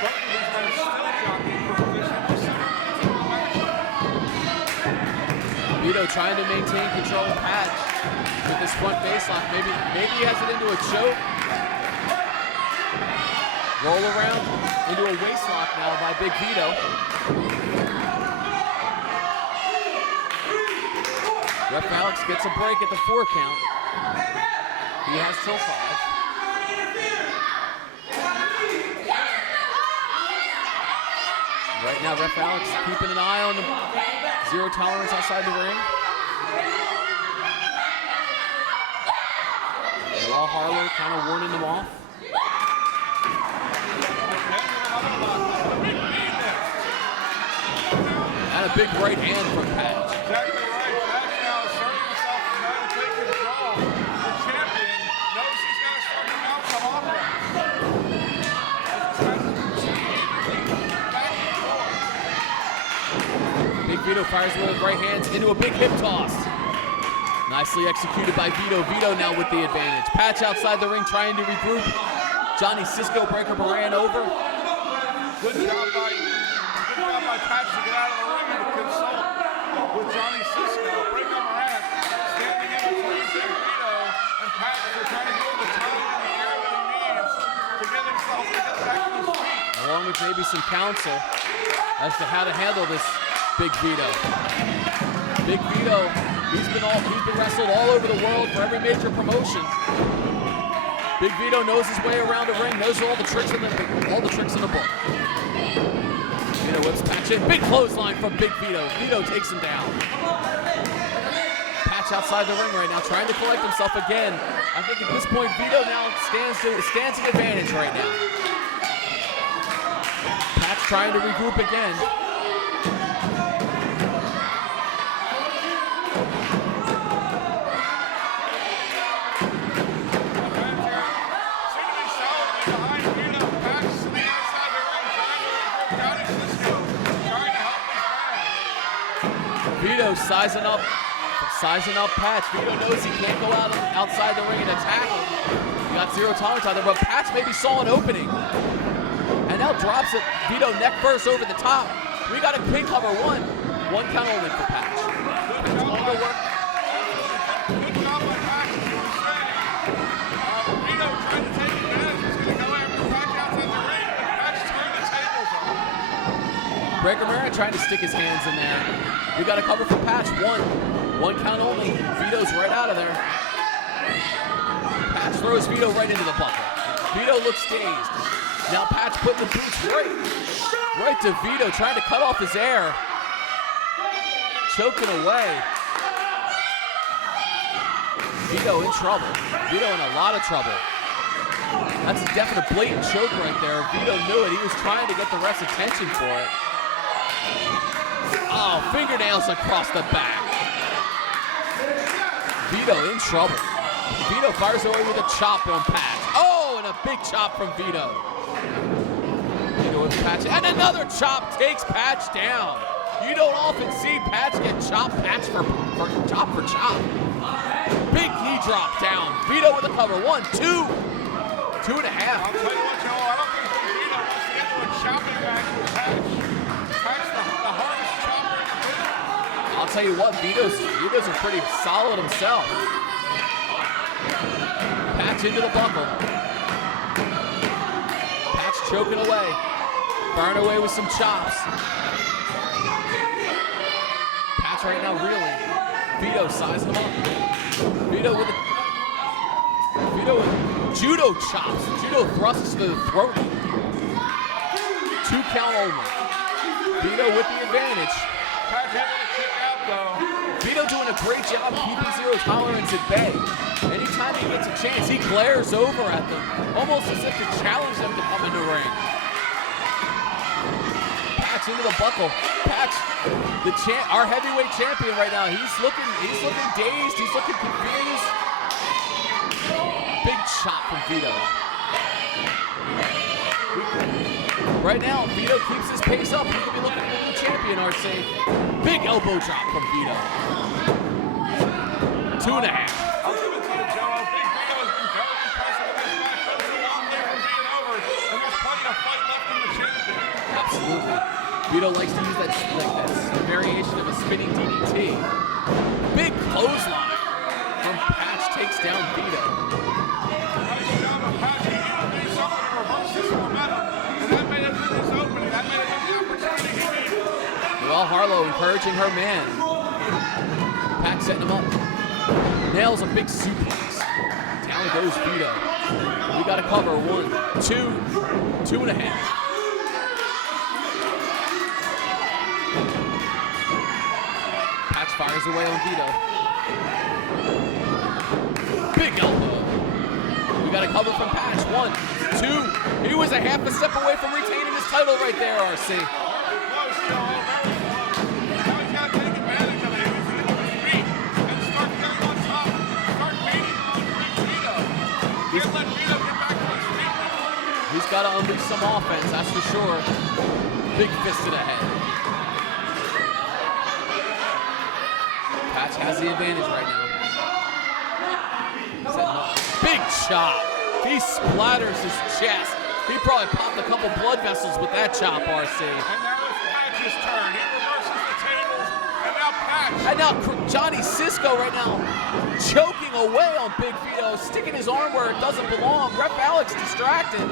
Both of these guys still jockeying for position for center of the match. Vito trying to maintain control of Patch with this front face lock. Maybe he has it into a choke. Roll around into a waist lock now by Big Vito. Ref Alex gets a break at the 4 count. He has till 5. Right now, Ref Alex keeping an eye on the Zero Tolerance outside the ring. Law Harlow kind of warning them off. And a big right hand from Patch. Exactly right. Patch now asserting himself and trying to take control. The champion knows he's got to start to bounce some offense. Big Vito fires with his right hands into a big hip toss. Nicely executed by Vito. Vito now with the advantage. Patch outside the ring trying to regroup. Johnny Cisco breaker ran over. Good job by Patch to get out of the ring and consult with Johnny Cisco. Breaker Moran standing in between Big Vito and Patch. They're trying to give him the time and the air that he needs to get himself to get back to his feet. Along with maybe some counsel as to how to handle this Big Vito. Big Vito, he's been wrestled all over the world for every major promotion. Big Vito knows his way around the ring, knows all the tricks in the book. Vito whips Patch in, big clothesline from Big Vito. Vito takes him down. Patch outside the ring right now, trying to collect himself again. I think at this point, Vito now stands an advantage right now. Patch trying to regroup again. Vito sizing up Patch. Vito knows he can't go outside the ring and attack him. He got Zero Tolerance out there, but Patch maybe saw an opening. And now drops it. Vito neck first over the top. We got a pin cover. One count only for Patch. Longer work. Good job by Patch, as you were saying. Vito trying to take advantage. He's going to go after Patch outside the ring, but Patch turned the tables on. Breaker Moran trying to stick his hands in there. We got a cover for Patch. One count only. Vito's right out of there. Patch throws Vito right into the bucket. Vito looks dazed. Now Patch putting the boots right to Vito, trying to cut off his air. Choking away. Vito in trouble. Vito in a lot of trouble. That's a definite blatant choke right there. Vito knew it. He was trying to get the ref's attention for it. Oh, fingernails across the back. Vito in trouble. Vito fires away with a chop on Patch. Oh, and a big chop from Vito. Vito with Patch, and another chop takes Patch down. You don't often see Patch get chopped. Patch for chop for chop. Big knee drop down. Vito with a cover. 1, 2, 2.5. I'll tell you what, Joe, I don't think Vito wants to get to a chopping match with Patch. Patch, the hardest chopper in the business. I'll tell you what, Vito's are pretty solid himself. Patch into the buckle. Patch choking away. Firing away with some chops. Patch right now reeling. Vito sizing him up. Vito with judo chops. Judo thrusts to the throat. 2 count only. Vito with the advantage. Patch able to kick out though. Vito doing a great job keeping zero tolerance at bay. Anytime he gets a chance, he glares over at them, almost as if to challenge them to come in the ring. Patch into the buckle. Patch, our heavyweight champion right now. He's looking dazed. He's looking confused. Big chop from Vito. Right now, Vito keeps his pace up. He could be looking for the champion, RC. Big elbow drop from Vito. 2.5. I'll give it to you, Joe. Big Vito has been very impressive in this match, but it's a long way from being over, and there's plenty of fight left in the champion. Absolutely. Vito likes to use that variation of a spinning DDT. Big clothesline from Patch takes down Vito. Nice job of Patch. He needed to do something to reverse this momentum, and that made it through this opening. That made it the opportunity he needed. Well, Harlow encouraging her man. Patch setting him up. Nails a big suplex. Down goes Vito. We got to cover 1, 2, 2.5. Patch fires away on Vito. Big elbow. We got a cover from Patch. 1, 2. He was a half a step away from retaining his title right there, RC. Close, Joe. Very close. Now he's got to take advantage of it. He's going to his feet and start getting on top. Start beating on Big Vito. Can't let Vito get back to his feet now. He's got to unleash some offense, that's for sure. Big fist to the head. Patch has the advantage right now. Big chop. He splatters his chest. He probably popped a couple blood vessels with that chop, RC. And now it's Patch's turn. He reverses the tables, and now Patch. And now Johnny Cisco right now choking away on Big Vito, sticking his arm where it doesn't belong. Ref Alex distracted. 2.5.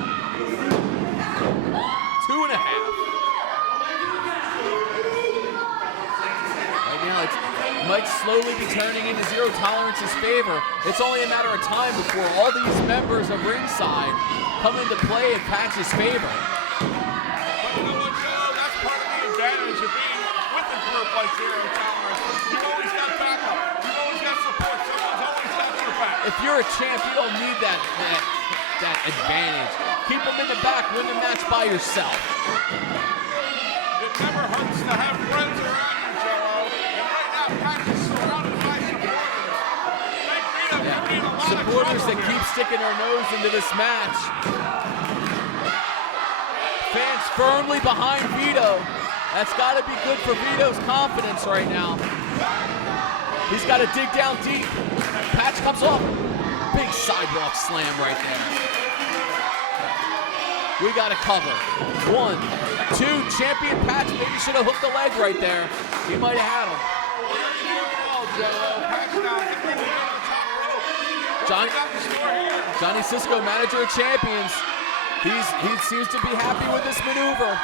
Right now it might slowly be turning into zero tolerance's favor. It's only a matter of time before all these members of ringside come into play in Patch's favor. But you know what, Joe? That's part of the advantage of being with a group like Zero Tolerance. You've always got backup. You've always got support. Someone's always got your back. If you're a champ, you don't need that advantage. Keep them in the back, win the match by yourself. It never hurts to have friends around you, Joe. And right now, Patch is surrounded by supporters. Big Vito, you're in a lot of Supporters trouble that here. keep sticking their nose into this match. Fans firmly behind Vito. That's got to be good for Vito's confidence right now. He's got to dig down deep. Patch comes off. Big sidewalk slam right there. We got to cover. 1, 2. Champion Patch maybe should have hooked the leg right there. He might have had him. Oh, Joe. Patch now getting ready to get on the top rope. What's he got in store here? Johnny Cisco, manager of champions. He seems to be happy with this maneuver.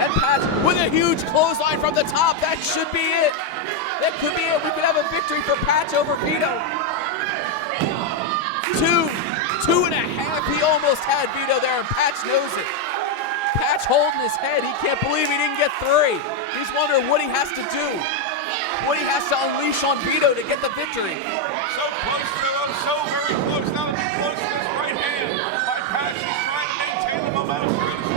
And Patch with a huge clothesline from the top. That should be it. That could be it. We could have a victory for Patch over Vito. 2.5. He almost had Vito there, and Patch knows it. Patch holding his head. He can't believe he didn't get 3. He's wondering what he has to do. What he has to unleash on Vito to get the victory. So close to him, so very close. Now to be close to his right hand by Patch. He's trying to maintain the momentum, trying to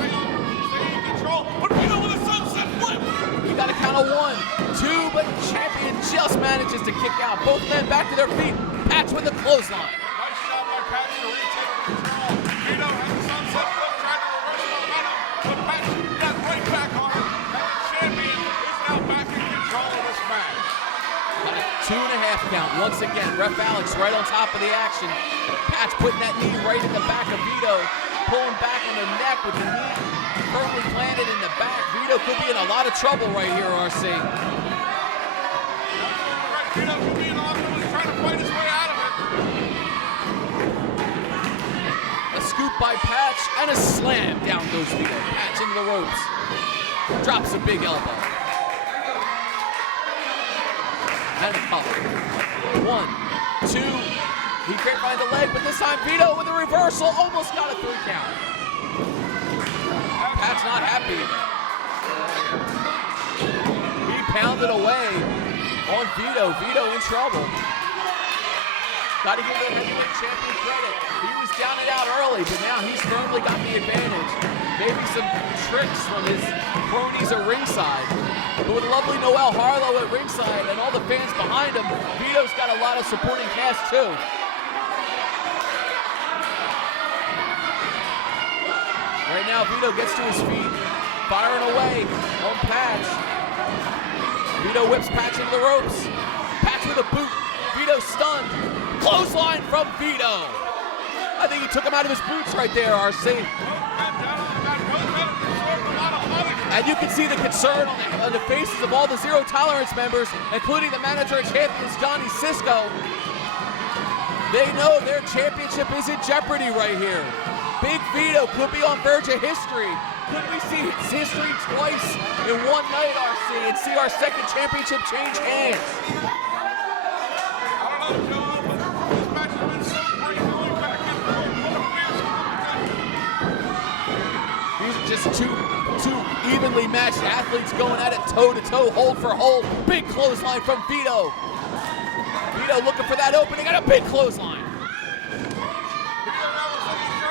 stay in control. But Vito with a sunset flip. You got to count a 1, 2, but champion just manages to kick out. Both men back to their feet. Patch with a clothesline. Nice shot by Patch to retake control. Vito has a sunset flip, trying to reverse the momentum. But Patch got right back on him. And the champion is now back in control of this match. Got a 2.5 count. Once again, Ref Alex right on top of the action. Patch putting that knee right in the back of Vito. Pulling back on the neck with the knee firmly planted in the back. Vito could be in a lot of trouble right here, RC. Right, Vito could be in a lot of trouble. He's trying to fight his way out of it. A scoop by Patch and a slam. Down goes Vito. Patch into the ropes. Drops a big elbow. And a cover. 1, 2. He grapevine the leg, but this time Vito with a reversal almost got a 3 count. Patch not happy. fouled it away on Vito. Vito in trouble. Got to give the heavyweight champion credit. He was down and out early, but now he's firmly got the advantage. Maybe some tricks from his cronies at ringside. But with lovely Noel Harlow at ringside and all the fans behind him, Vito's got a lot of supporting cast too. Right now, Vito gets to his feet, firing away on Patch. Vito whips Patch into the ropes. Patch with a boot. Vito stunned. Clothesline from Vito. I think he took him out of his boots right there, RC. And you can see the concern on the faces of all the Zero Tolerance members, including the manager of champions, Johnny Cisco. They know their championship is in jeopardy right here. Big Vito could be on verge of history. Could we see his history twice in one night, RC, and see our second championship change hands? I don't know, Joe, but this match has been so great going back and forth. These are just two evenly matched athletes going at it toe-to-toe, hold for hold. Big clothesline from Vito. Vito looking for that opening and a big clothesline.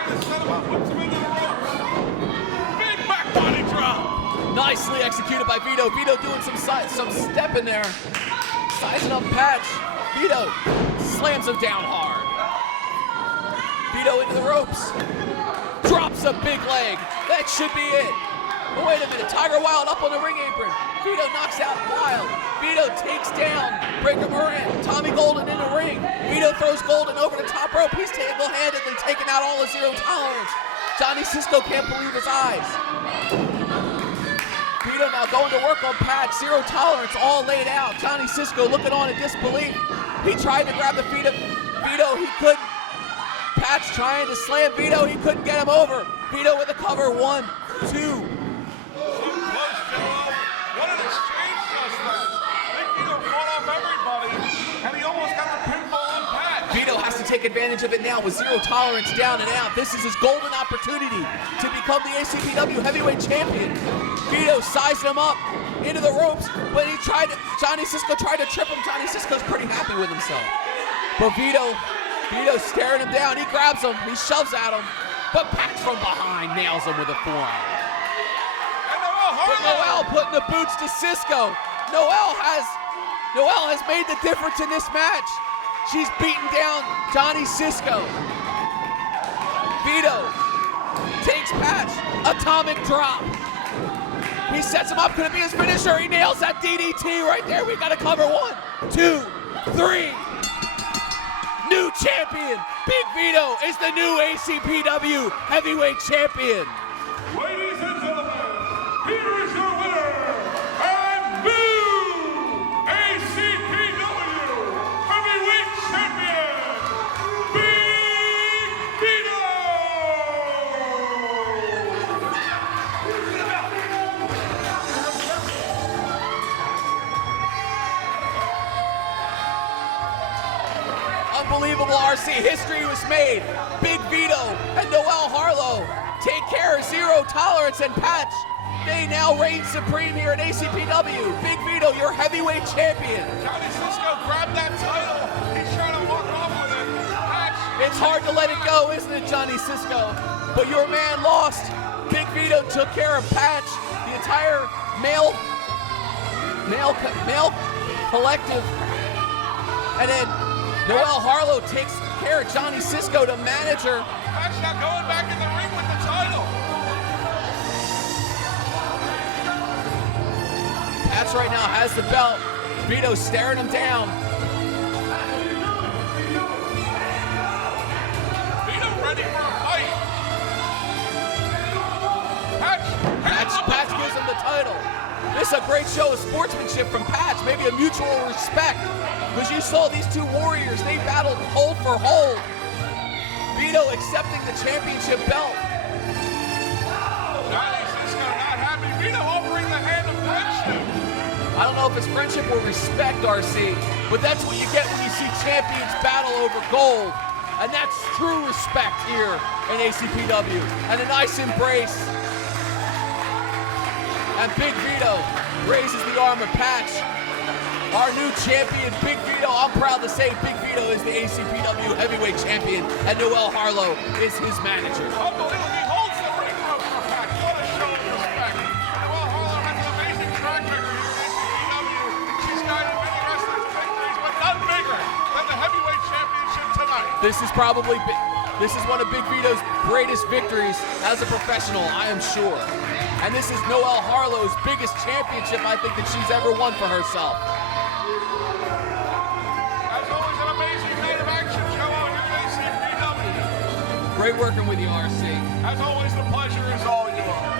Puts him into the ropes. Big back body drop. Nicely executed by Vito. Vito doing some step in there. Sizing up Patch. Vito slams him down hard. Vito into the ropes. Drops a big leg. That should be it. Oh, wait a minute. Tiger Wilde up on the ring apron. Vito knocks out Wilde. Vito takes down Breaker Moran. Tommy Golden in the ring. Vito throws Golden over the top rope. He's single-handedly taking out all the Zero Tolerance. Johnny Cisco can't believe his eyes. Vito now going to work on Patch. Zero Tolerance all laid out. Johnny Cisco looking on in disbelief. He tried to grab the feet of Vito. He couldn't. Patch trying to slam Vito. He couldn't get him over. Vito with a cover. 1, 2. What an exchange just that. Big Vito fought off everybody, and he almost got the pinfall on Pat. Vito has to take advantage of it now with Zero Tolerance down and out. This is his golden opportunity to become the ACPW heavyweight champion. Vito sized him up into the ropes, but Johnny Cisco tried to trip him. Johnny Cisco's pretty happy with himself. But Vito's staring him down. He grabs him, he shoves at him, but Patch from behind nails him with a forearm. But Noel putting the boots to Cisco. Noel has made the difference in this match. She's beaten down Johnny Cisco. Vito takes Patch. Atomic drop. He sets him up. Could it be his finisher? He nails that DDT right there. We got to cover. 1, 2, 3. New champion. Big Vito is the new ACPW heavyweight champion. Ladies and gentlemen, here is your winner and new ACPW heavyweight champion, Big Vito! Unbelievable, RC. History was made. Big Vito and Noel Harlow take care of Zero Tolerance and Patch. They now reign supreme here at ACPW. Big Vito, your heavyweight champion. Johnny Cisco grabbed that title. He's trying to walk off with it. Patch. It's hard to let it go, isn't it, Johnny Cisco? But your man lost. Big Vito took care of Patch. The entire male collective. And then Noel Harlow takes care of Johnny Cisco, the manager. Patch now going back in the ring with the title. Patch right now has the belt. Vito staring him down. Vito ready for a fight. Patch gives him the title. This is a great show of sportsmanship from Patch, maybe a mutual respect. Because you saw these two warriors, they battled hold for hold. Vito accepting the championship belt. Johnny Cisco not happy. Vito offering the hand of friendship. I don't know if it's friendship or respect, RC, but that's what you get when you see champions battle over gold. And that's true respect here in ACPW. And a nice embrace And Big Vito raises the arm of Patch. Our new champion, Big Vito. I'm proud to say Big Vito is the ACPW heavyweight champion, and Noel Harlow is his manager. Unbelievable. He holds the ring rope for Patch. What a show of respect. Noel Harlow has an amazing track record here at ACPW. She's guided many wrestlers to victories, but none bigger than the heavyweight championship tonight. This is one of Big Vito's greatest victories as a professional, I am sure. And this is Noel Harlow's biggest championship I think that she's ever won for herself. As always, an amazing night of action show on ACPW. Great working with you, RC. As always, the pleasure is all yours.